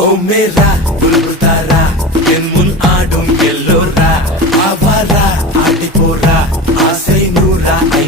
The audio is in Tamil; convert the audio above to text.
ஓ மேரா புல்புல் தாரா என் முன் ஆடும் எல்லோரா ஆவாரா ஆடி போரா ஆசை நூறா ஐ